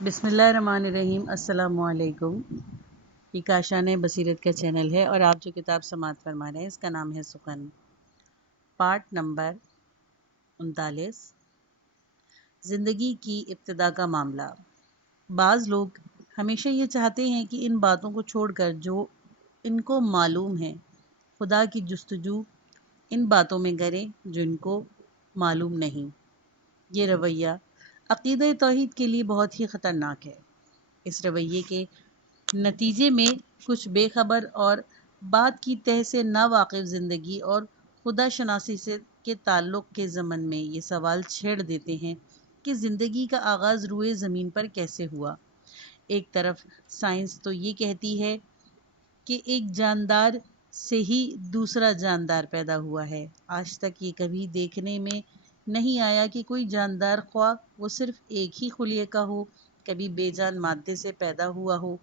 بسم اللہ الرحمن الرحیم۔ السلام علیکم۔ یہ کاشان بصیرت کا چینل ہے اور آپ جو کتاب سماعت فرما رہے ہیں اس کا نام ہے سخن، پارٹ نمبر 39، زندگی کی ابتدا کا معاملہ۔ بعض لوگ ہمیشہ یہ چاہتے ہیں کہ ان باتوں کو چھوڑ کر جو ان کو معلوم ہے، خدا کی جستجو ان باتوں میں کریں جو ان کو معلوم نہیں۔ یہ رویہ عقیدہ توحید کے لیے بہت ہی خطرناک ہے۔ اس رویے کے نتیجے میں کچھ بے خبر اور بات کی تہ سے نا واقف زندگی اور خدا شناسی سے کے تعلق کے ضمن میں یہ سوال چھیڑ دیتے ہیں کہ زندگی کا آغاز روئے زمین پر کیسے ہوا۔ ایک طرف سائنس تو یہ کہتی ہے کہ ایک جاندار سے ہی دوسرا جاندار پیدا ہوا ہے۔ آج تک یہ کبھی دیکھنے میں نہیں آیا کہ کوئی جاندار، خواہ وہ صرف ایک ہی خلیے کا ہو، کبھی بے جان مادے سے پیدا ہوا ہو۔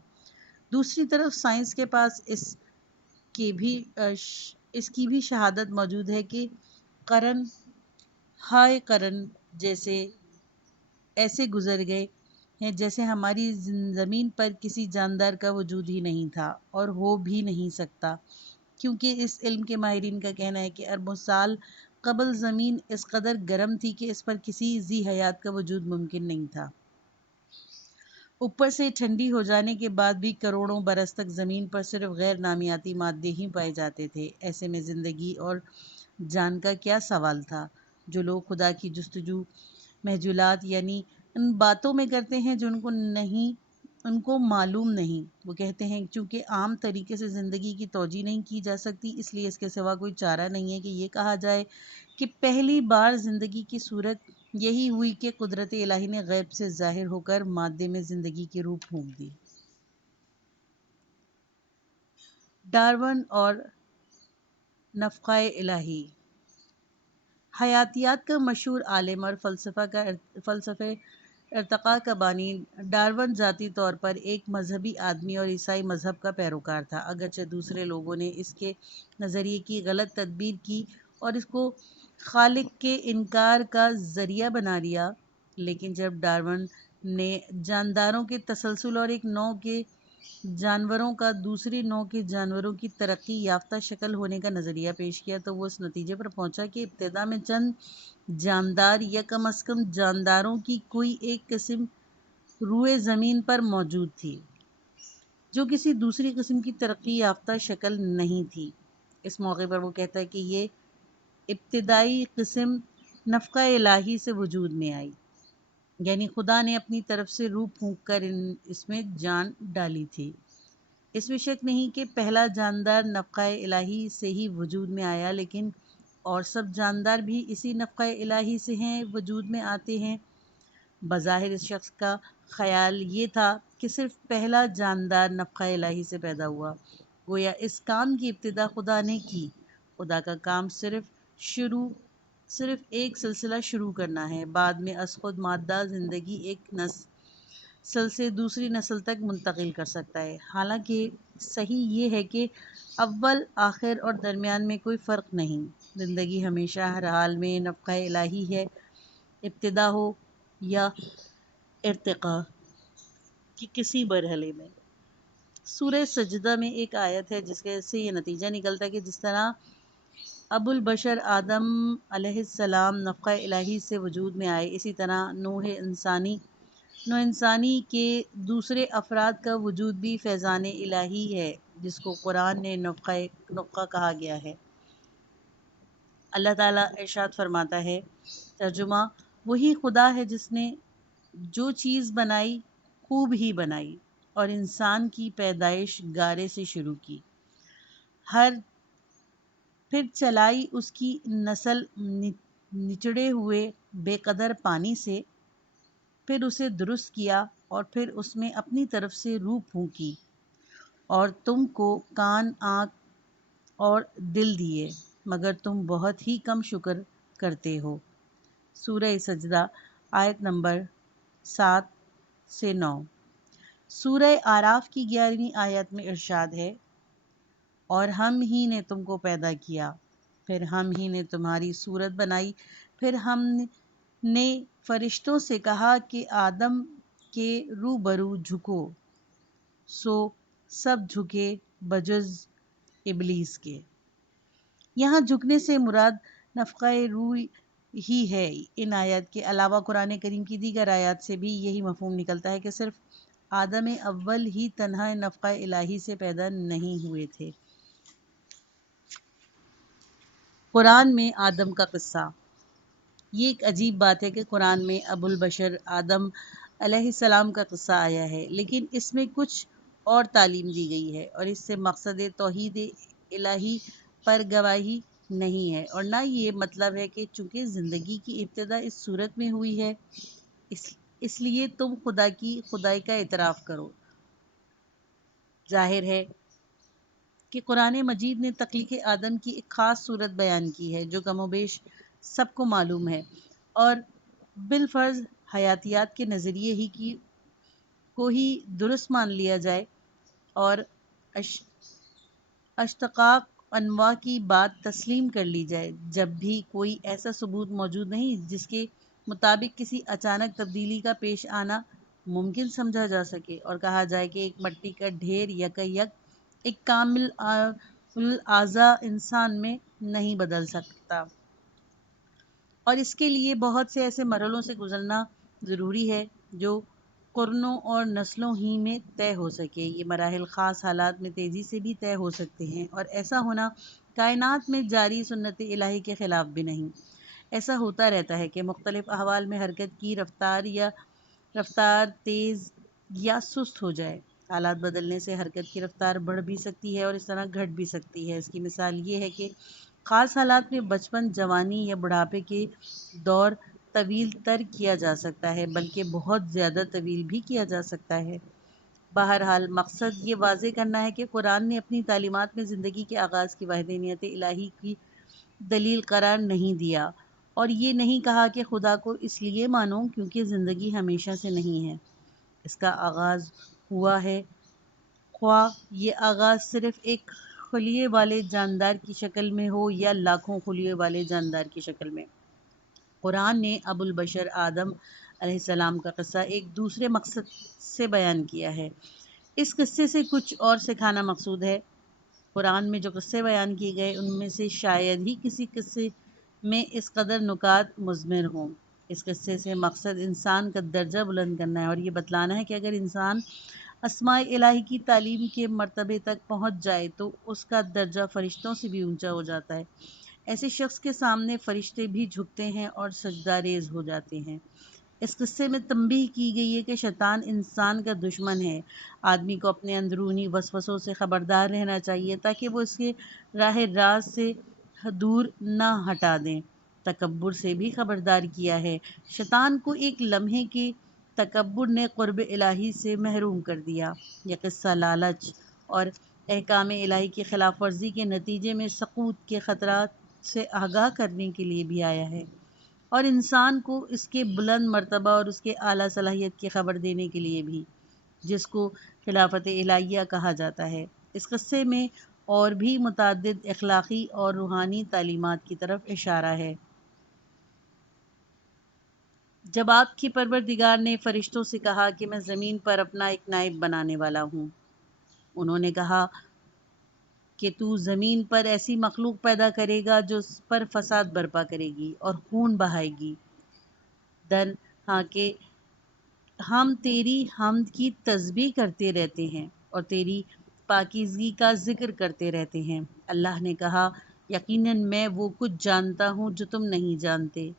دوسری طرف سائنس کے پاس اس کی بھی شہادت موجود ہے کہ قرن ہائے قرن ایسے گزر گئے ہیں جیسے ہماری زمین پر کسی جاندار کا وجود ہی نہیں تھا اور ہو بھی نہیں سکتا، کیونکہ اس علم کے ماہرین کا کہنا ہے کہ اربوں سال قبل زمین اس قدر گرم تھی کہ اس پر کسی ذی حیات کا وجود ممکن نہیں تھا۔ اوپر سے ٹھنڈی ہو جانے کے بعد بھی کروڑوں برس تک زمین پر صرف غیر نامیاتی مادے ہی پائے جاتے تھے۔ ایسے میں زندگی اور جان کا کیا سوال تھا؟ جو لوگ خدا کی جستجو محجولات یعنی ان باتوں میں کرتے ہیں جو ان کو معلوم نہیں، وہ کہتے ہیں چونکہ عام طریقے سے زندگی کی توجیہ نہیں کی جا سکتی، اس لیے اس کے سوا کوئی چارہ نہیں ہے کہ یہ کہا جائے کہ پہلی بار زندگی کی صورت یہی ہوئی کہ قدرت الہی نے غیب سے ظاہر ہو کر مادے میں زندگی کی روح پھونک دی۔ ڈارون اور نفخہ الہی۔ حیاتیات کا مشہور عالم اور فلسفہ ارتقاء کا بانی ڈارون ذاتی طور پر ایک مذہبی آدمی اور عیسائی مذہب کا پیروکار تھا، اگرچہ دوسرے لوگوں نے اس کے نظریے کی غلط تعبیر کی اور اس کو خالق کے انکار کا ذریعہ بنا لیا، لیکن جب ڈارون نے جانداروں کے تسلسل اور ایک نوع کے جانوروں کا دوسری نوع کے جانوروں کی ترقی یافتہ شکل ہونے کا نظریہ پیش کیا تو وہ اس نتیجے پر پہنچا کہ ابتدا میں چند جاندار یا کم از کم جانداروں کی کوئی ایک قسم روئے زمین پر موجود تھی جو کسی دوسری قسم کی ترقی یافتہ شکل نہیں تھی۔ اس موقع پر وہ کہتا ہے کہ یہ ابتدائی قسم نفخہ الہی سے وجود میں آئی، یعنی خدا نے اپنی طرف سے روح پھونک کر اس میں جان ڈالی تھی۔ اس میں شک نہیں کہ پہلا جاندار نفخہ الہی سے ہی وجود میں آیا، لیکن اور سب جاندار بھی اسی نفخہ الہی سے ہیں وجود میں آتے ہیں۔ بظاہر اس شخص کا خیال یہ تھا کہ صرف پہلا جاندار نفخہ الہی سے پیدا ہوا، گویا اس کام کی ابتدا خدا نے کی۔ خدا کا کام صرف ایک سلسلہ شروع کرنا ہے، بعد میں از خود مادہ زندگی ایک نسل سے دوسری نسل تک منتقل کر سکتا ہے۔ حالانکہ صحیح یہ ہے کہ اول، آخر اور درمیان میں کوئی فرق نہیں۔ زندگی ہمیشہ ہر حال میں نفخہ الہی ہے، ابتدا ہو یا ارتقاء کی کسی مرحلے میں۔ سورہ سجدہ میں ایک آیت ہے جس سے یہ نتیجہ نکلتا ہے کہ جس طرح ابو البشر آدم علیہ السلام نفخہ الہی سے وجود میں آئے، اسی طرح نوح انسانی کے دوسرے افراد کا وجود بھی فیضان الہی ہے، جس کو قرآن نے نفخہ کہا گیا ہے۔ اللہ تعالیٰ ارشاد فرماتا ہے، ترجمہ: وہی خدا ہے جس نے جو چیز بنائی خوب ہی بنائی اور انسان کی پیدائش گارے سے شروع کی، پھر چلائی اس کی نسل نچڑے ہوئے بے قدر پانی سے، پھر اسے درست کیا اور پھر اس میں اپنی طرف سے روح پھونکی اور تم کو کان، آنکھ اور دل دیے، مگر تم بہت ہی کم شکر کرتے ہو۔ سورہ سجدہ آیت نمبر 7 سے 9۔ سورہ اعراف کی 11ویں آیت میں ارشاد ہے، اور ہم ہی نے تم کو پیدا کیا، پھر ہم ہی نے تمہاری صورت بنائی، پھر ہم نے فرشتوں سے کہا کہ آدم کے روبرو جھکو سو سب جھکے بجز ابلیس کے۔ یہاں جھکنے سے مراد نفقہ روح ہی ہے۔ ان آیات کے علاوہ قرآن کریم کی دیگر آیات سے بھی یہی مفہوم نکلتا ہے کہ صرف آدم اول ہی تنہا نفقہ الہی سے پیدا نہیں ہوئے تھے۔ قرآن میں آدم کا قصہ۔ یہ ایک عجیب بات ہے کہ قرآن میں ابو البشر آدم علیہ السلام کا قصہ آیا ہے، لیکن اس میں کچھ اور تعلیم دی گئی ہے، اور اس سے مقصد توحید الہی پر گواہی نہیں ہے، اور نہ یہ مطلب ہے کہ چونکہ زندگی کی ابتدا اس صورت میں ہوئی ہے اس لیے تم خدا کی خدائی کا اعتراف کرو۔ ظاہر ہے کہ قرآن مجید نے تخلیق آدم کی ایک خاص صورت بیان کی ہے جو کم و بیش سب کو معلوم ہے، اور بالفرض حیاتیات کے نظریے کو ہی درست مان لیا جائے اور اشتقاق انواع کی بات تسلیم کر لی جائے، جب بھی کوئی ایسا ثبوت موجود نہیں جس کے مطابق کسی اچانک تبدیلی کا پیش آنا ممکن سمجھا جا سکے، اور کہا جائے کہ ایک مٹی کا ڈھیر یک ایک کامل اعضاء انسان میں نہیں بدل سکتا، اور اس کے لیے بہت سے ایسے مرحلوں سے گزرنا ضروری ہے جو قرنوں اور نسلوں ہی میں طے ہو سکے۔ یہ مراحل خاص حالات میں تیزی سے بھی طے ہو سکتے ہیں، اور ایسا ہونا کائنات میں جاری سنت الہی کے خلاف بھی نہیں۔ ایسا ہوتا رہتا ہے کہ مختلف احوال میں حرکت کی رفتار تیز یا سست ہو جائے۔ حالات بدلنے سے حرکت کی رفتار بڑھ بھی سکتی ہے اور اس طرح گھٹ بھی سکتی ہے۔ اس کی مثال یہ ہے کہ خاص حالات میں بچپن، جوانی یا بڑھاپے کے دور طویل تر کیا جا سکتا ہے، بلکہ بہت زیادہ طویل بھی کیا جا سکتا ہے۔ بہرحال مقصد یہ واضح کرنا ہے کہ قرآن نے اپنی تعلیمات میں زندگی کے آغاز کی وحدانیت الہی کی دلیل قرار نہیں دیا، اور یہ نہیں کہا کہ خدا کو اس لیے مانو کیونکہ زندگی ہمیشہ سے نہیں ہے۔ اس کا آغاز ہوا ہے، خواہ یہ آغاز صرف ایک خلیے والے جاندار کی شکل میں ہو یا لاکھوں خلیے والے جاندار کی شکل میں۔ قرآن نے ابو البشر آدم علیہ السلام کا قصہ ایک دوسرے مقصد سے بیان کیا ہے۔ اس قصے سے کچھ اور سکھانا مقصود ہے۔ قرآن میں جو قصے بیان کیے گئے ان میں سے شاید ہی کسی قصے میں اس قدر نکات مضمر ہوں۔ اس قصے سے مقصد انسان کا درجہ بلند کرنا ہے، اور یہ بتلانا ہے کہ اگر انسان اسماء الہی کی تعلیم کے مرتبے تک پہنچ جائے تو اس کا درجہ فرشتوں سے بھی اونچا ہو جاتا ہے۔ ایسے شخص کے سامنے فرشتے بھی جھکتے ہیں اور سجدہ ریز ہو جاتے ہیں۔ اس قصے میں تنبیہ کی گئی ہے کہ شیطان انسان کا دشمن ہے۔ آدمی کو اپنے اندرونی وسوسوں سے خبردار رہنا چاہیے تاکہ وہ اس کے راہ راست سے دور نہ ہٹا دیں۔ تکبر سے بھی خبردار کیا ہے۔ شیطان کو ایک لمحے کے تکبر نے قرب الہی سے محروم کر دیا۔ یہ قصہ لالچ اور احکام الہی کی خلاف ورزی کے نتیجے میں سقوط کے خطرات سے آگاہ کرنے کے لیے بھی آیا ہے، اور انسان کو اس کے بلند مرتبہ اور اس کے اعلیٰ صلاحیت کی خبر دینے کے لیے بھی، جس کو خلافت الہیہ کہا جاتا ہے۔ اس قصے میں اور بھی متعدد اخلاقی اور روحانی تعلیمات کی طرف اشارہ ہے۔ جب آپ کی پروردگار نے فرشتوں سے کہا کہ میں زمین پر اپنا ایک نائب بنانے والا ہوں، انہوں نے کہا کہ تو زمین پر ایسی مخلوق پیدا کرے گا جو اس پر فساد برپا کرے گی اور خون بہائے گی۔ ہاں کہ ہم تیری حمد کی تسبیح کرتے رہتے ہیں اور تیری پاکیزگی کا ذکر کرتے رہتے ہیں۔ اللہ نے کہا یقیناً میں وہ کچھ جانتا ہوں جو تم نہیں جانتے۔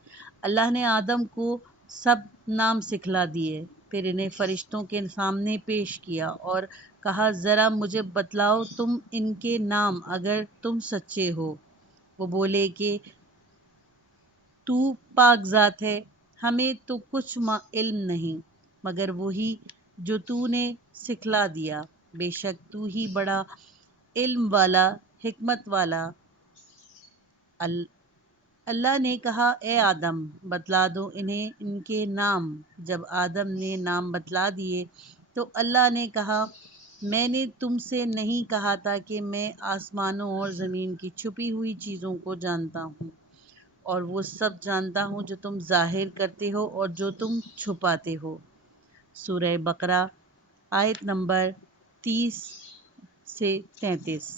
اللہ نے آدم کو سب نام سکھلا دیے، پھر انہیں فرشتوں کے سامنے پیش کیا اور کہا ذرا مجھے بتلاؤ تم ان کے نام اگر تم سچے ہو۔ وہ بولے کہ تو پاک ذات ہے، ہمیں تو کچھ علم نہیں مگر وہی جو تو نے سکھلا دیا، بے شک تو ہی بڑا علم والا حکمت والا۔ اللہ نے کہا اے آدم بتلا دو انہیں ان کے نام۔ جب آدم نے نام بتلا دیے تو اللہ نے کہا میں نے تم سے نہیں کہا تھا کہ میں آسمانوں اور زمین کی چھپی ہوئی چیزوں کو جانتا ہوں، اور وہ سب جانتا ہوں جو تم ظاہر کرتے ہو اور جو تم چھپاتے ہو۔ سورہ بقرہ آیت نمبر 30 سے 33۔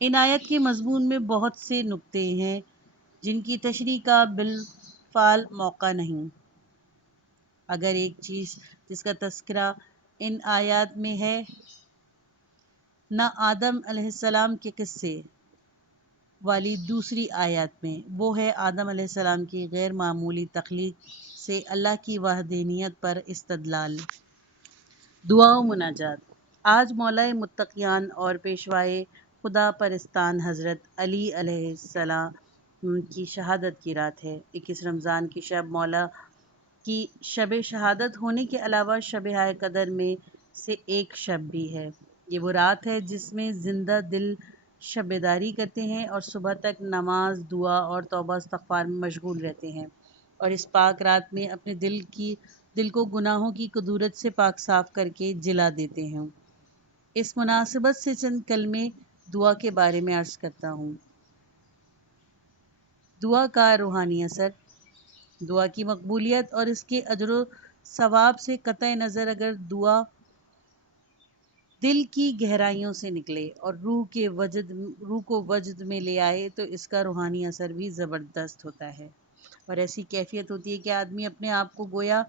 ان آیت کے مضمون میں بہت سے نکتے ہیں جن کی تشریح کا بالفعل موقع نہیں۔ اگر ایک چیز جس کا تذکرہ ان آیات میں ہے نہ آدم علیہ السلام کے قصے والی دوسری آیات میں، وہ ہے آدم علیہ السلام کی غیر معمولی تخلیق سے اللہ کی وحدانیت پر استدلال۔ دعا و مناجات۔ آج مولا متقیان اور پیشوائے خدا پرستان حضرت علی علیہ السلام کی شہادت کی رات ہے۔ 21 رمضان کی شب مولا کی شب شہادت ہونے کے علاوہ شب ہائے قدر میں سے ایک شب بھی ہے۔ یہ وہ رات ہے جس میں زندہ دل شب بیداری کرتے ہیں اور صبح تک نماز، دعا اور توبہ استغفار میں مشغول رہتے ہیں، اور اس پاک رات میں اپنے دل کو گناہوں کی کدورت سے پاک صاف کر کے جلا دیتے ہیں۔ اس مناسبت سے چند کلمے دعا کے بارے میں عرض کرتا ہوں۔ دعا کا روحانی اثر۔ دعا کی مقبولیت اور اس کے اجر و ثواب سے قطع نظر اگر دعا دل کی گہرائیوں سے نکلے اور روح کو وجد میں لے آئے تو اس کا روحانی اثر بھی زبردست ہوتا ہے، اور ایسی کیفیت ہوتی ہے کہ آدمی اپنے آپ کو گویا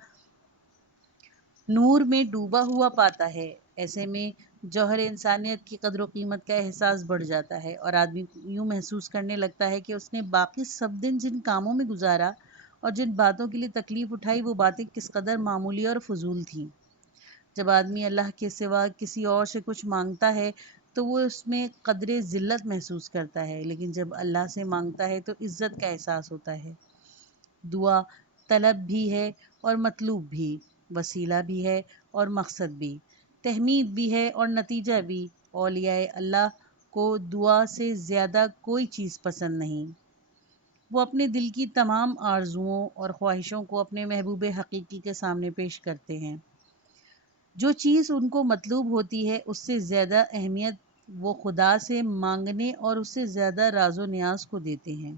نور میں ڈوبا ہوا پاتا ہے۔ ایسے میں جوہر انسانیت کی قدر و قیمت کا احساس بڑھ جاتا ہے اور آدمی یوں محسوس کرنے لگتا ہے کہ اس نے باقی سب دن جن کاموں میں گزارا اور جن باتوں کے لیے تکلیف اٹھائی وہ باتیں کس قدر معمولی اور فضول تھیں۔ جب آدمی اللہ کے سوا کسی اور سے کچھ مانگتا ہے تو وہ اس میں قدر ذلت محسوس کرتا ہے، لیکن جب اللہ سے مانگتا ہے تو عزت کا احساس ہوتا ہے۔ دعا طلب بھی ہے اور مطلوب بھی، وسیلہ بھی ہے اور مقصد بھی، تحمید بھی ہے اور نتیجہ بھی۔ اولیاء اللہ کو دعا سے زیادہ کوئی چیز پسند نہیں۔ وہ اپنے دل کی تمام آرزوؤں اور خواہشوں کو اپنے محبوب حقیقی کے سامنے پیش کرتے ہیں۔ جو چیز ان کو مطلوب ہوتی ہے اس سے زیادہ اہمیت وہ خدا سے مانگنے اور اس سے زیادہ راز و نیاز کو دیتے ہیں۔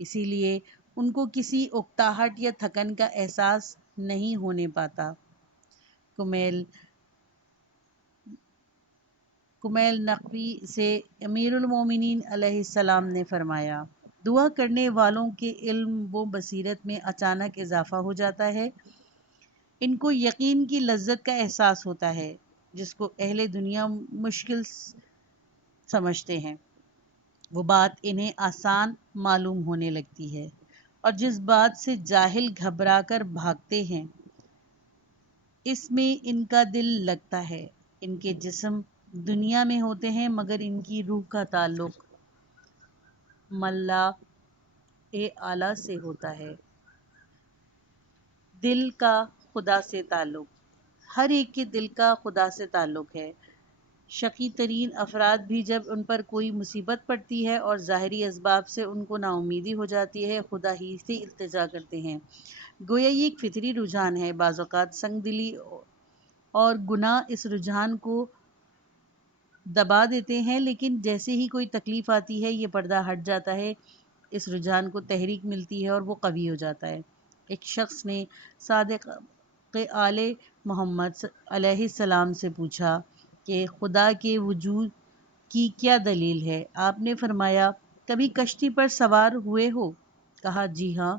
اسی لیے ان کو کسی اکتاہٹ یا تھکن کا احساس نہیں ہونے پاتا۔ کمیل نقوی سے امیر المومنین علیہ السلام نے فرمایا، دعا کرنے والوں کے علم و بصیرت میں اچانک اضافہ ہو جاتا ہے۔ ان کو یقین کی لذت کا احساس ہوتا ہے جس کو اہل دنیا مشکل سمجھتے ہیں، وہ بات انہیں آسان معلوم ہونے لگتی ہے، اور جس بات سے جاہل گھبرا کر بھاگتے ہیں اس میں ان کا دل لگتا ہے۔ ان کے جسم دنیا میں ہوتے ہیں مگر ان کی روح کا تعلق ملا اعلی سے ہوتا ہے۔ دل کا خدا سے تعلق۔ ہر ایک کے دل کا خدا سے تعلق ہے۔ شقی ترین افراد بھی جب ان پر کوئی مصیبت پڑتی ہے اور ظاہری اسباب سے ان کو نا امیدی ہو جاتی ہے خدا ہی سے التجا کرتے ہیں۔ گویا یہ ایک فطری رجحان ہے۔ بعض اوقات سنگ دلی اور گناہ اس رجحان کو دبا دیتے ہیں، لیکن جیسے ہی کوئی تکلیف آتی ہے یہ پردہ ہٹ جاتا ہے، اس رجحان کو تحریک ملتی ہے اور وہ قوی ہو جاتا ہے۔ ایک شخص نے صادق آل محمد علیہ السلام سے پوچھا کہ خدا کے وجود کی کیا دلیل ہے؟ آپ نے فرمایا، کبھی کشتی پر سوار ہوئے ہو؟ کہا جی ہاں۔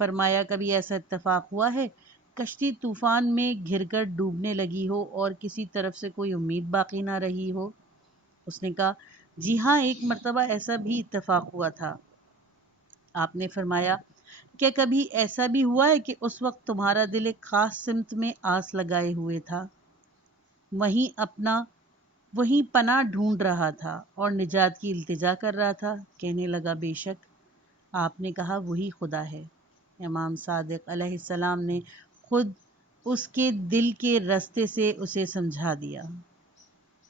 فرمایا، کبھی ایسا اتفاق ہوا ہے کشتی طوفان میں گھر کر ڈوبنے لگی ہو اور کسی طرف سے کوئی امید باقی نہ رہی ہو؟ اس نے کہا جی ہاں، ایک مرتبہ ایسا بھی اتفاق ہوا تھا۔ آپ نے فرمایا، کیا کبھی ایسا بھی ہوا ہے کہ اس وقت تمہارا دل ایک خاص سمت میں آس لگائے ہوئے تھا، وہیں پناہ ڈھونڈ رہا تھا اور نجات کی التجا کر رہا تھا؟ کہنے لگا بے شک۔ آپ نے کہا وہی خدا ہے۔ امام صادق علیہ السلام نے خود اس کے دل کے رستے سے اسے سمجھا دیا۔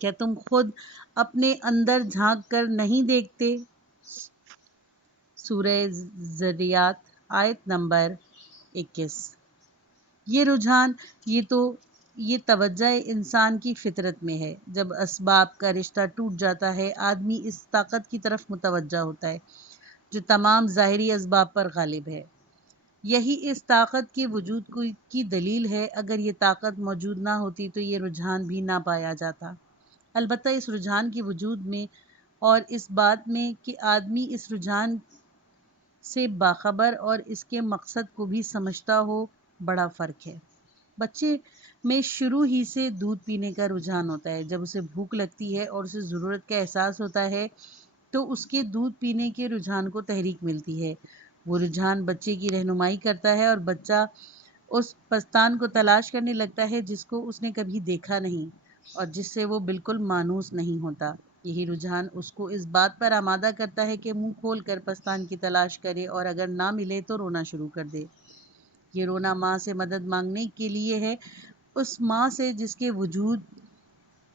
کیا تم خود اپنے اندر جھانک کر نہیں دیکھتے؟ سورہ ذریات آیت نمبر 21۔ یہ رجحان، یہ توجہ انسان کی فطرت میں ہے۔ جب اسباب کا رشتہ ٹوٹ جاتا ہے آدمی اس طاقت کی طرف متوجہ ہوتا ہے جو تمام ظاہری اسباب پر غالب ہے۔ یہی اس طاقت کے وجود کی دلیل ہے۔ اگر یہ طاقت موجود نہ ہوتی تو یہ رجحان بھی نہ پایا جاتا۔ البتہ اس رجحان کے وجود میں اور اس بات میں کہ آدمی اس رجحان سے باخبر اور اس کے مقصد کو بھی سمجھتا ہو بڑا فرق ہے۔ بچے میں شروع ہی سے دودھ پینے کا رجحان ہوتا ہے۔ جب اسے بھوک لگتی ہے اور اسے ضرورت کا احساس ہوتا ہے تو اس کے دودھ پینے کے رجحان کو تحریک ملتی ہے۔ وہ رجحان بچے کی رہنمائی کرتا ہے اور بچہ اس پستان کو تلاش کرنے لگتا ہے جس کو اس نے کبھی دیکھا نہیں اور جس سے وہ بالکل مانوس نہیں ہوتا۔ یہی رجحان اس کو اس بات پر آمادہ کرتا ہے کہ منہ کھول کر پستان کی تلاش کرے اور اگر نہ ملے تو رونا شروع کر دے۔ یہ رونا ماں سے مدد مانگنے کے لیے ہے، اس ماں سے جس کے وجود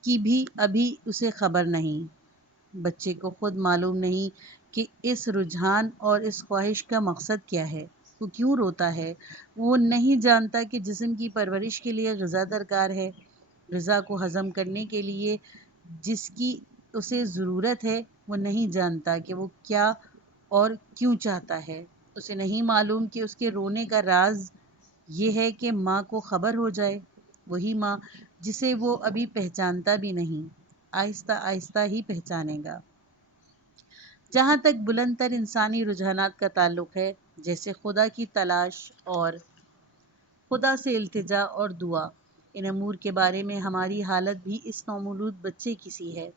کی بھی ابھی اسے خبر نہیں۔ بچے کو خود معلوم نہیں کہ اس رجحان اور اس خواہش کا مقصد کیا ہے، وہ کیوں روتا ہے۔ وہ نہیں جانتا کہ جسم کی پرورش کے لیے غذا درکار ہے۔ غذا کو ہضم کرنے کے لیے جس کی اسے ضرورت ہے، وہ نہیں جانتا کہ وہ کیا اور کیوں چاہتا ہے۔ اسے نہیں معلوم کہ اس کے رونے کا راز یہ ہے کہ ماں کو خبر ہو جائے، وہی ماں جسے وہ ابھی پہچانتا بھی نہیں، آہستہ آہستہ ہی پہچانے گا۔ جہاں تک بلند تر انسانی رجحانات کا تعلق ہے، جیسے خدا کی تلاش اور خدا سے التجا اور دعا، ان امور کے بارے میں ہماری حالت بھی اس نومولود بچے کی سی ہے،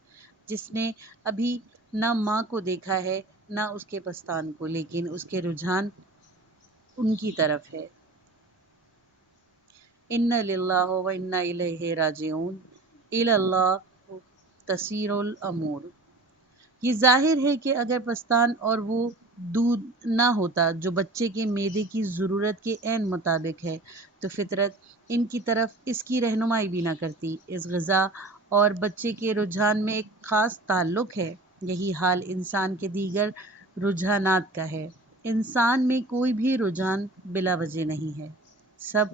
جس نے ابھی نہ ماں کو دیکھا ہے نہ اس کے پستان کو، لیکن اس کے رجحان ان کی طرف ہے۔ ان للہ و انا الیہ راجعون، الی اللہ تسیر الامور۔ یہ ظاہر ہے کہ اگر پستان اور وہ دودھ نہ ہوتا جو بچے کے معدے کی ضرورت کے عین مطابق ہے تو فطرت ان کی طرف اس کی رہنمائی بھی نہ کرتی۔ اس غذا اور بچے کے رجحان میں ایک خاص تعلق ہے۔ یہی حال انسان کے دیگر رجحانات کا ہے۔ انسان میں کوئی بھی رجحان بلا وجہ نہیں ہے۔ سب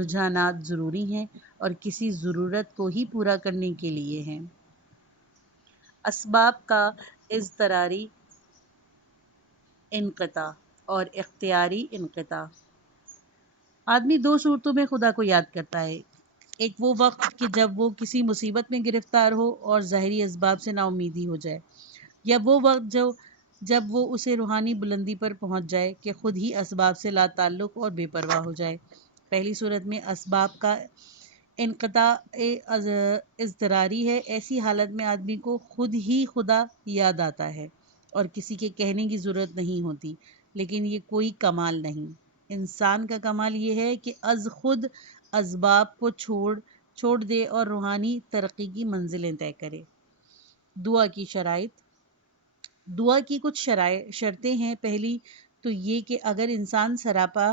رجحانات ضروری ہیں اور کسی ضرورت کو ہی پورا کرنے کے لیے ہیں۔ اسباب کا اضطراری انقطاع اور اختیاری انقطاع۔ آدمی دو صورتوں میں خدا کو یاد کرتا ہے، ایک وہ وقت کہ جب وہ کسی مصیبت میں گرفتار ہو اور ظاہری اسباب سے نا امیدی ہو جائے، یا وہ وقت جب وہ اسے روحانی بلندی پر پہنچ جائے کہ خود ہی اسباب سے لا تعلق اور بے پرواہ ہو جائے۔ پہلی صورت میں اسباب کا انقطاع اضطراری ہے۔ ایسی حالت میں آدمی کو خود ہی خدا یاد آتا ہے اور کسی کے کہنے کی ضرورت نہیں ہوتی، لیکن یہ کوئی کمال نہیں۔ انسان کا کمال یہ ہے کہ از خود اسباب کو چھوڑ دے اور روحانی ترقی کی منزلیں طے کرے۔ دعا کی شرائط۔ دعا کی کچھ شرطیں ہیں۔ پہلی تو یہ کہ اگر انسان سراپا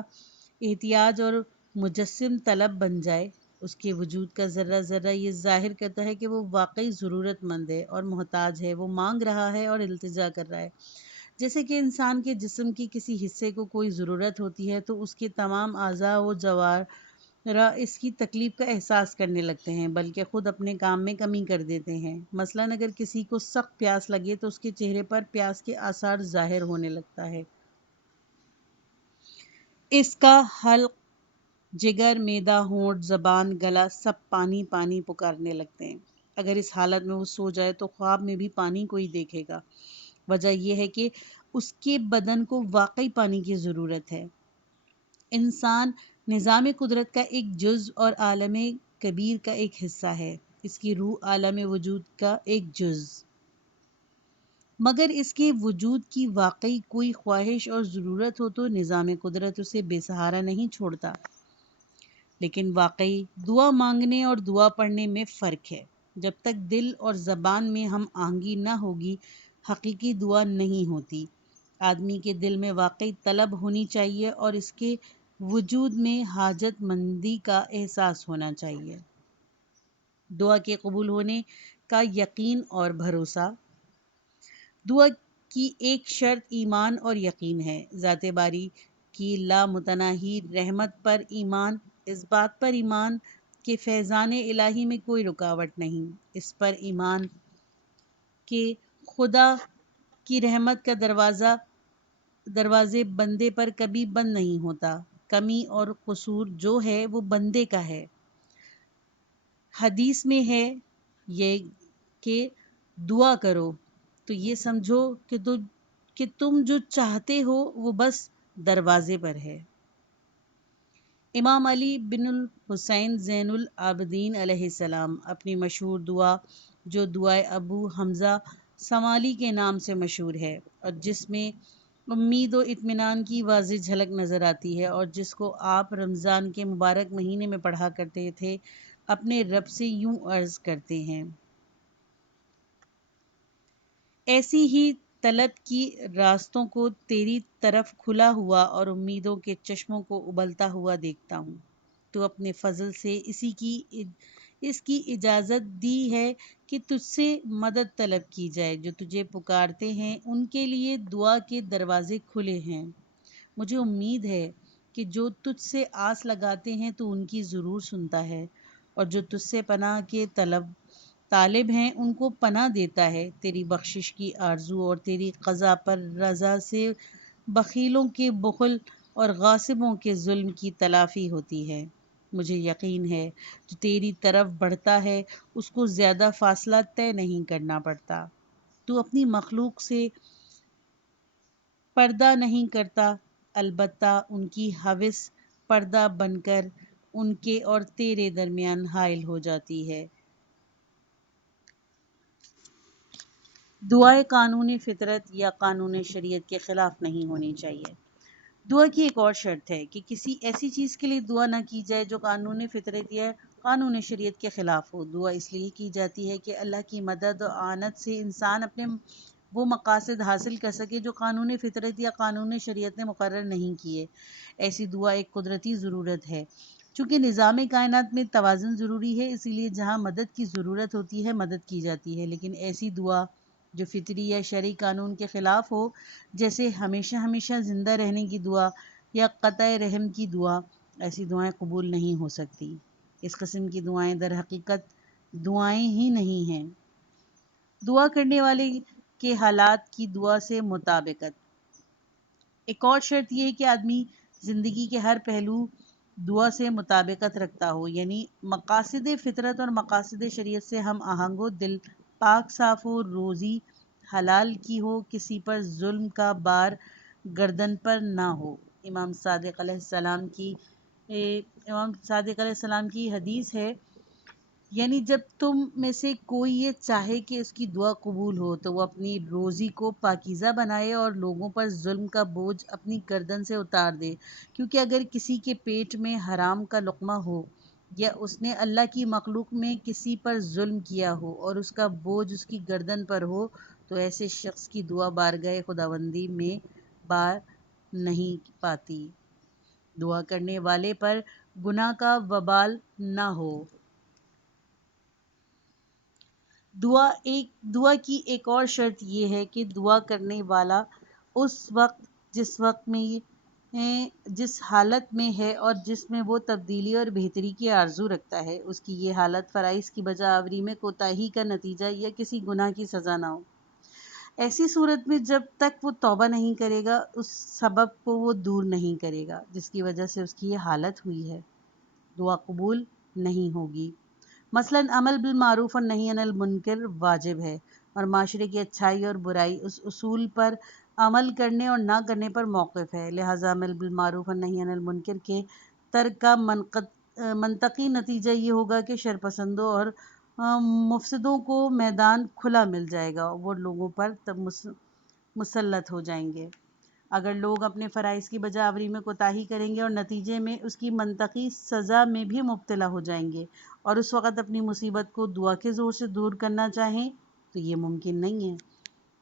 احتیاج اور مجسم طلب بن جائے، اس کے وجود کا ذرہ ذرہ یہ ظاہر کرتا ہے کہ وہ واقعی ضرورت مند ہے اور محتاج ہے، وہ مانگ رہا ہے اور التجا کر رہا ہے۔ جیسے کہ انسان کے جسم کی کسی حصے کو کوئی ضرورت ہوتی ہے تو اس کے تمام اعضاء و جوارح اس کی تکلیف کا احساس کرنے لگتے ہیں، بلکہ خود اپنے کام میں کمی کر دیتے ہیں۔ مثلاً اگر کسی کو سخت پیاس لگے تو اس کے چہرے پر پیاس کے آثار ظاہر ہونے لگتا ہے۔ اس کا حلق، جگر، معدہ، ہونٹ، زبان، گلا سب پانی پانی پکارنے لگتے ہیں۔ اگر اس حالت میں وہ سو جائے تو خواب میں بھی پانی کو ہی دیکھے گا۔ وجہ یہ ہے کہ اس کے بدن کو واقعی پانی کی ضرورت ہے۔ انسان نظام قدرت کا ایک جز اور عالم کبیر کا ایک حصہ ہے، اس کی روح عالم وجود کا ایک جز۔ مگر اس کے وجود کی واقعی کوئی خواہش اور ضرورت ہو تو نظام قدرت اسے بے سہارا نہیں چھوڑتا۔ لیکن واقعی دعا مانگنے اور دعا پڑھنے میں فرق ہے۔ جب تک دل اور زبان میں ہم آہنگی نہ ہوگی، حقیقی دعا نہیں ہوتی۔ آدمی کے دل میں واقعی طلب ہونی چاہیے اور اس کے وجود میں حاجت مندی کا احساس ہونا چاہیے۔ دعا کے قبول ہونے کا یقین اور بھروسہ۔ دعا کی ایک شرط ایمان اور یقین ہے۔ ذات باری کی لامتناہی رحمت پر ایمان، اس بات پر ایمان کہ فیضان الہی میں کوئی رکاوٹ نہیں، اس پر ایمان کہ خدا کی رحمت کا دروازہ دروازے بندے پر کبھی بند نہیں ہوتا، کمی اور قصور جو ہے وہ بندے کا ہے۔ حدیث میں ہے یہ کہ دعا کرو تو یہ سمجھو کہ تم جو چاہتے ہو وہ بس دروازے پر ہے۔ امام علی بن الحسین زین العابدین علیہ السلام اپنی مشہور دعا جو دعائے ابو حمزہ سمالی کے نام سے مشہور ہے اور جس میں امید و اطمینان کی واضح جھلک نظر آتی ہے اور جس کو آپ رمضان کے مبارک مہینے میں پڑھا کرتے تھے، اپنے رب سے یوں عرض کرتے ہیں: ایسی ہی طلب کی راستوں کو تیری طرف کھلا ہوا اور امیدوں کے چشموں کو ابلتا ہوا دیکھتا ہوں۔ تو اپنے فضل سے اس کی اجازت دی ہے کہ تجھ سے مدد طلب کی جائے۔ جو تجھے پکارتے ہیں ان کے لیے دعا کے دروازے کھلے ہیں۔ مجھے امید ہے کہ جو تجھ سے آس لگاتے ہیں تو ان کی ضرور سنتا ہے، اور جو تجھ سے پناہ کے طالب ہیں ان کو پناہ دیتا ہے۔ تیری بخشش کی آرزو اور تیری قضا پر رضا سے بخیلوں کے بخل اور غاصبوں کے ظلم کی تلافی ہوتی ہے۔ مجھے یقین ہے جو تیری طرف بڑھتا ہے اس کو زیادہ فاصلہ طے نہیں کرنا پڑتا۔ تو اپنی مخلوق سے پردہ نہیں کرتا، البتہ ان کی ہوس پردہ بن کر ان کے اور تیرے درمیان حائل ہو جاتی ہے۔ دعائیں قانون فطرت یا قانون شریعت کے خلاف نہیں ہونی چاہیے۔ دعا کی ایک اور شرط ہے کہ کسی ایسی چیز کے لیے دعا نہ کی جائے جو قانون فطرت یا قانون شریعت کے خلاف ہو۔ دعا اس لیے کی جاتی ہے کہ اللہ کی مدد و اعانت سے انسان اپنے وہ مقاصد حاصل کر سکے جو قانون فطرت یا قانون شریعت نے مقرر نہیں کیے۔ ایسی دعا ایک قدرتی ضرورت ہے۔ چونکہ نظام کائنات میں توازن ضروری ہے، اسی لیے جہاں مدد کی ضرورت ہوتی ہے مدد کی جاتی ہے، لیکن ایسی دعا جو فطری یا شرعی قانون کے خلاف ہو، جیسے ہمیشہ ہمیشہ زندہ رہنے کی دعا یا قطع رحم کی دعا، ایسی دعائیں قبول نہیں ہو سکتی۔ اس قسم کی دعائیں در حقیقت دعائیں ہی نہیں ہیں۔ دعا کرنے والے کے حالات کی دعا سے مطابقت۔ ایک اور شرط یہ ہے کہ آدمی زندگی کے ہر پہلو دعا سے مطابقت رکھتا ہو، یعنی مقاصد فطرت اور مقاصد شریعت سے ہم آہنگ ہو، دل پاک صاف ہو، روزی حلال کی ہو، کسی پر ظلم کا بار گردن پر نہ ہو۔ امام صادق علیہ السلام کی حدیث ہے، یعنی جب تم میں سے کوئی یہ چاہے کہ اس کی دعا قبول ہو تو وہ اپنی روزی کو پاکیزہ بنائے اور لوگوں پر ظلم کا بوجھ اپنی گردن سے اتار دے، کیونکہ اگر کسی کے پیٹ میں حرام کا لقمہ ہو یا اس نے اللہ کی مخلوق میں کسی پر ظلم کیا ہو اور اس کا بوجھ اس کی گردن پر ہو تو ایسے شخص کی دعا بارگاہ خداوندی میں بار نہیں پاتی۔ دعا کرنے والے پر گناہ کا وبال نہ ہو۔ دعا کی ایک اور شرط یہ ہے کہ دعا کرنے والا اس وقت جس حالت میں ہے اور جس میں وہ تبدیلی اور بہتری کی آرزو رکھتا ہے، اس کی یہ حالت فرائض کی بجا آوری میں کوتاہی کا نتیجہ یا کسی گناہ کی سزا نہ ہو۔ ایسی صورت میں جب تک وہ توبہ نہیں کرے گا اس سبب کو وہ دور نہیں کرے گا جس کی وجہ سے اس کی یہ حالت ہوئی ہے، دعا قبول نہیں ہوگی۔ مثلاً عمل بالمعروف اور نہی عن المنکر واجب ہے اور معاشرے کی اچھائی اور برائی اس اصول پر عمل کرنے اور نہ کرنے پر موقف ہے، لہٰذا عمل بالمعروف اور نہی عن المنکر کے ترک کا منطقی نتیجہ یہ ہوگا کہ شرپسندوں اور مفسدوں کو میدان کھلا مل جائے گا اور وہ لوگوں پر مسلط ہو جائیں گے۔ اگر لوگ اپنے فرائض کی بجا آوری میں کوتاہی کریں گے اور نتیجے میں اس کی منطقی سزا میں بھی مبتلا ہو جائیں گے اور اس وقت اپنی مصیبت کو دعا کے زور سے دور کرنا چاہیں تو یہ ممکن نہیں ہے۔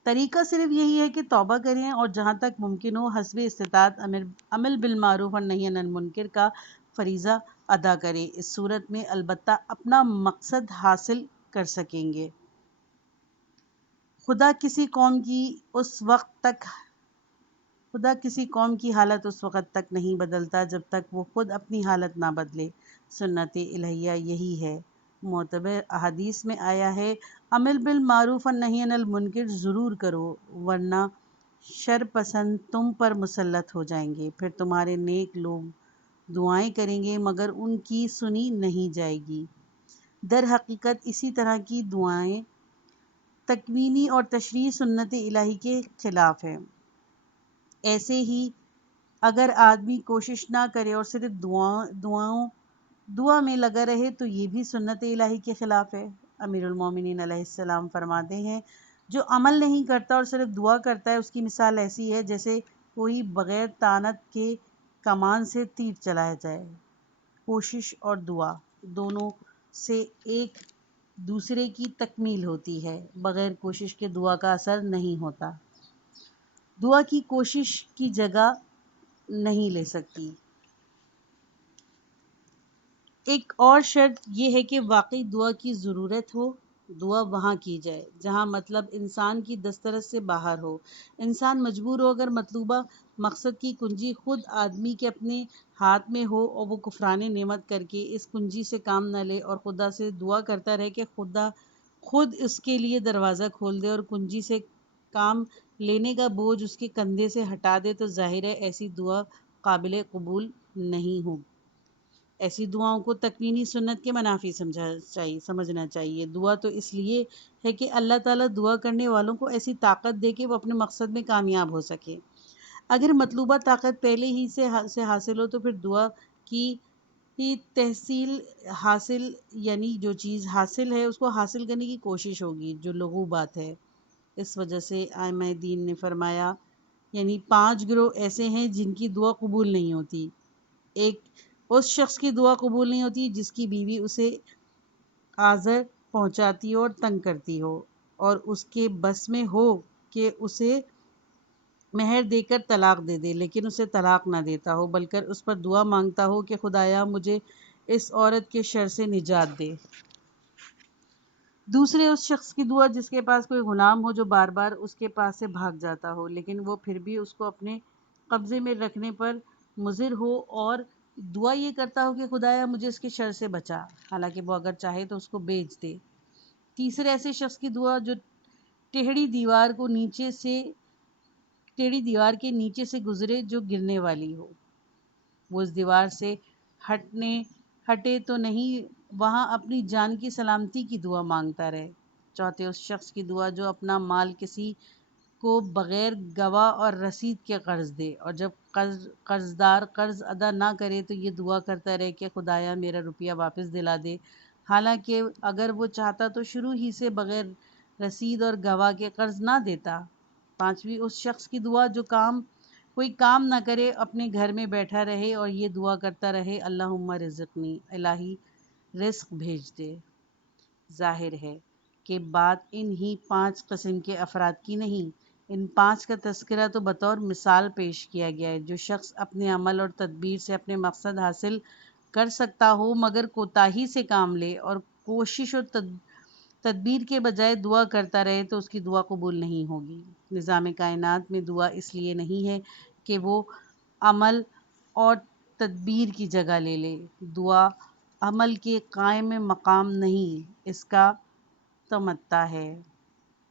طریقہ صرف یہی ہے کہ توبہ کریں اور جہاں تک ممکن ہو حسب استطاعت عمل بالمعروف اور نہی عن المنکر کا فریضہ ادا کریں۔ اس صورت میں البتہ اپنا مقصد حاصل کر سکیں گے۔ خدا کسی قوم کی حالت اس وقت تک نہیں بدلتا جب تک وہ خود اپنی حالت نہ بدلے۔ سنت الہیہ یہی ہے۔ معتبر احادیث میں آیا ہے عمل بالمعروف اور نہی عن المنکر ضرور کرو ورنہ شر پسند تم پر مسلط ہو جائیں گے، پھر تمہارے نیک لوگ دعائیں کریں گے مگر ان کی سنی نہیں جائے گی۔ در حقیقت اسی طرح کی دعائیں تکوینی اور تشریعی سنت الہی کے خلاف ہیں۔ ایسے ہی اگر آدمی کوشش نہ کرے اور صرف دعا میں لگا رہے تو یہ بھی سنت الہی کے خلاف ہے۔ امیر المومنین علیہ السلام فرماتے ہیں جو عمل نہیں کرتا اور صرف دعا کرتا ہے اس کی مثال ایسی ہے جیسے کوئی بغیر طعنت کے کمان سے تیر چلایا جائے۔ کوشش اور دعا دونوں سے ایک دوسرے کی تکمیل ہوتی ہے، بغیر کوشش کے دعا کا اثر نہیں ہوتا۔ دعا کی کوشش کی جگہ نہیں لے سکتی۔ ایک اور شرط یہ ہے کہ واقعی دعا کی ضرورت ہو۔ دعا وہاں کی جائے جہاں مطلب انسان کی دسترس سے باہر ہو، انسان مجبور ہو، اگر مطلوبہ مقصد کی کنجی خود آدمی کے اپنے ہاتھ میں ہو اور وہ کفران نعمت کر کے اس کنجی سے کام نہ لے اور خدا سے دعا کرتا رہے کہ خدا خود اس کے لیے دروازہ کھول دے اور کنجی سے کام لینے کا بوجھ اس کے کندھے سے ہٹا دے، تو ظاہر ہے ایسی دعا قابل قبول نہیں ہو۔ ایسی دعاؤں کو تکوینی سنت کے منافی سمجھنا چاہیے۔ دعا تو اس لیے ہے کہ اللہ تعالیٰ دعا کرنے والوں کو ایسی طاقت دے کہ وہ اپنے مقصد میں کامیاب ہو سکے۔ اگر مطلوبہ طاقت پہلے ہی سے حاصل ہو تو پھر دعا کی تحصیل حاصل، یعنی جو چیز حاصل ہے اس کو حاصل کرنے کی کوشش ہوگی، جو لغو بات ہے۔ اس وجہ سے ائمہ دین نے فرمایا یعنی 5 گروہ ایسے ہیں جن کی دعا قبول نہیں ہوتی۔ ایک اس شخص کی دعا قبول نہیں ہوتی جس کی بیوی اسے آزر پہنچاتی ہو اور تنگ کرتی ہو اور اس کے بس میں ہو کہ اسے مہر دے کر طلاق دے دے، لیکن اسے طلاق نہ دیتا ہو بلکہ اس پر دعا مانگتا ہو کہ خدایا مجھے اس عورت کے شر سے نجات دے۔ دوسرے اس شخص کی دعا جس کے پاس کوئی غلام ہو جو بار بار اس کے پاس سے بھاگ جاتا ہو لیکن وہ پھر بھی اس کو اپنے قبضے میں رکھنے پر مصر ہو اور دعا یہ کرتا ہو کہ خدایا مجھے اس کے شر سے بچا، حالانکہ وہ اگر چاہے تو اس کو بیچ دے۔ تیسرے ایسے شخص کی دعا جو ٹیڑھی دیوار کے نیچے سے گزرے جو گرنے والی ہو، وہ اس دیوار سے ہٹے تو نہیں، وہاں اپنی جان کی سلامتی کی دعا مانگتا رہے۔ چوتھے اس شخص کی دعا جو اپنا مال کسی کو بغیر گواہ اور رسید کے قرض دے اور جب قرضدار قرض ادا نہ کرے تو یہ دعا کرتا رہے کہ خدایا میرا روپیہ واپس دلا دے، حالانکہ اگر وہ چاہتا تو شروع ہی سے بغیر رسید اور گواہ کے قرض نہ دیتا۔ پانچویں اس شخص کی دعا جو کوئی کام نہ کرے، اپنے گھر میں بیٹھا رہے اور یہ دعا کرتا رہے اللہم رزقنی، الہی رزق بھیج دے۔ ظاہر ہے کہ بات انہی 5 قسم کے افراد کی نہیں، ان 5 کا تذکرہ تو بطور مثال پیش کیا گیا ہے۔ جو شخص اپنے عمل اور تدبیر سے اپنے مقصد حاصل کر سکتا ہو مگر کوتاہی سے کام لے اور کوشش اور تدبیر کے بجائے دعا کرتا رہے تو اس کی دعا قبول نہیں ہوگی۔ نظام کائنات میں دعا اس لیے نہیں ہے کہ وہ عمل اور تدبیر کی جگہ لے لے، دعا عمل کے قائم مقام نہیں، اس کا تمتع ہے۔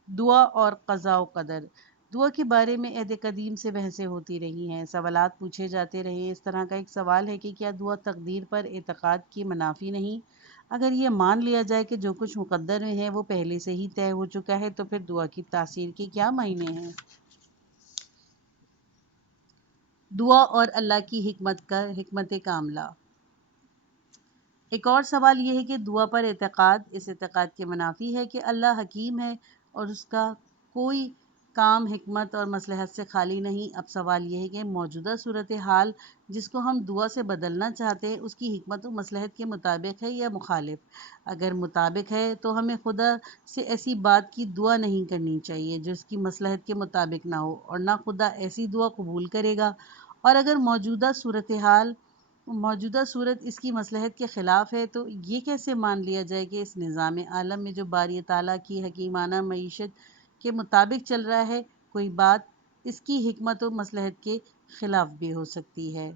دعا اور قضاء و قدر۔ دعا کے بارے میں عہد قدیم سے بحثیں ہوتی رہی ہیں، سوالات پوچھے جاتے رہے ہیں۔ اس طرح کا ایک سوال ہے کہ کیا دعا تقدیر پر اعتقاد کی منافی نہیں؟ اگر یہ مان لیا جائے کہ جو کچھ مقدر میں ہے وہ پہلے سے ہی طے ہو چکا ہے تو پھر دعا کی تاثیر کے کیا معنی ہیں؟ دعا اور اللہ کی حکمت کاملہ۔ ایک اور سوال یہ ہے کہ دعا پر اعتقاد اس اعتقاد کے منافی ہے کہ اللہ حکیم ہے اور اس کا کوئی کام حکمت اور مصلحت سے خالی نہیں۔ اب سوال یہ ہے کہ موجودہ صورتحال جس کو ہم دعا سے بدلنا چاہتے ہیں اس کی حکمت و مصلحت کے مطابق ہے یا مخالف؟ اگر مطابق ہے تو ہمیں خدا سے ایسی بات کی دعا نہیں کرنی چاہیے جو اس کی مصلحت کے مطابق نہ ہو اور نہ خدا ایسی دعا قبول کرے گا، اور اگر موجودہ صورت اس کی مصلحت کے خلاف ہے تو یہ کیسے مان لیا جائے کہ اس نظام عالم میں جو باری تعالیٰ کی حکیمانہ معیشت کے مطابق چل رہا ہے کوئی بات اس کی حکمت و مصلحت کے خلاف بھی ہو سکتی ہے؟